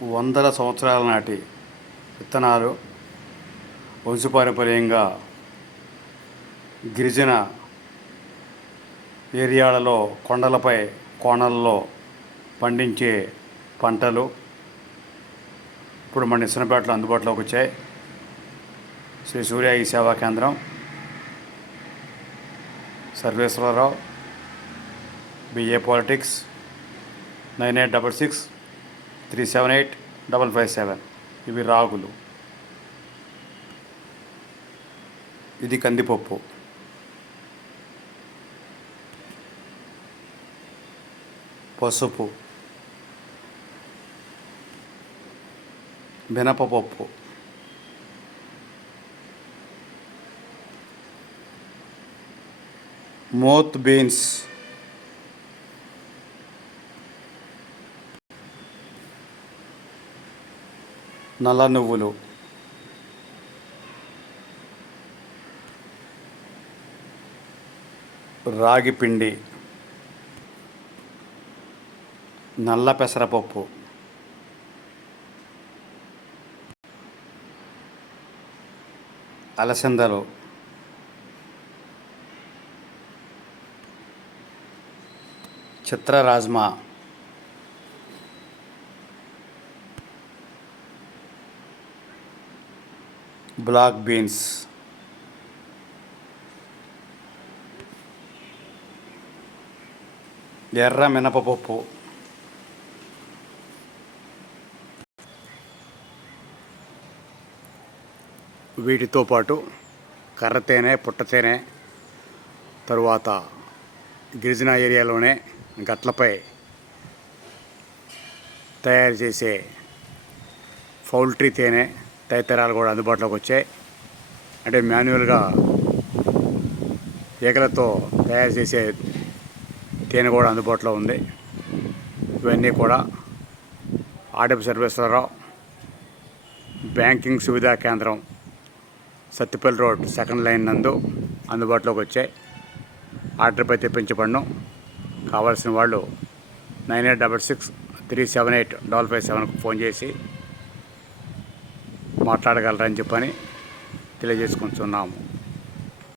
వందల సంవత్సరాల నాటి విత్తనాలు వంశపారంపర్యంగా గిరిజన ఏరియాలలో కొండలపై కోణల్లో పండించే పంటలు ఇప్పుడు మన ఇసనపేటలో అందుబాటులోకి వచ్చాయి. శ్రీ సూర్య ఈ సేవా కేంద్రం, సర్వేశ్వరరావు, BA Politics, 9866 378 557. ఇవి రాగులు. ఇది కందిపప్పు. పసుపు, మినపపప్పు, మోత్ బీన్స్, నల్ల నువ్వులు, రాగి పిండి, నల్ల పెసరపప్పు, అలసందలు, చిత్ర రాజ్మా, బ్లాక్ బీన్స్, ఎర్ర మినపపప్పు, వీటితో పాటు కర్రతేనె, పుట్టతేనె, తరువాత గిరిజన ఏరియాలోనే గట్లపై తయారు చేసే పౌల్ట్రీ తేనె తదితరాలు కూడా అందుబాటులోకి వచ్చాయి. అంటే మాన్యువల్గా ఈగలతో తయారు చేసే తేనె కూడా అందుబాటులో ఉంది. ఇవన్నీ కూడా ఆర్డబ్ల్యూ సర్వేశ్వరరావు బ్యాంకింగ్ సువిధా కేంద్రం, సత్తిపల్లి రోడ్, సెకండ్ లైన్ నందు అందుబాటులోకి వచ్చాయి. ఆర్డర్పై తెప్పించబడను. కావాల్సిన వాళ్ళు 9866 378 557కు ఫోన్ చేసి మాట్లాడగలరని చెప్పని తెలియజేసుకుంటున్నాము.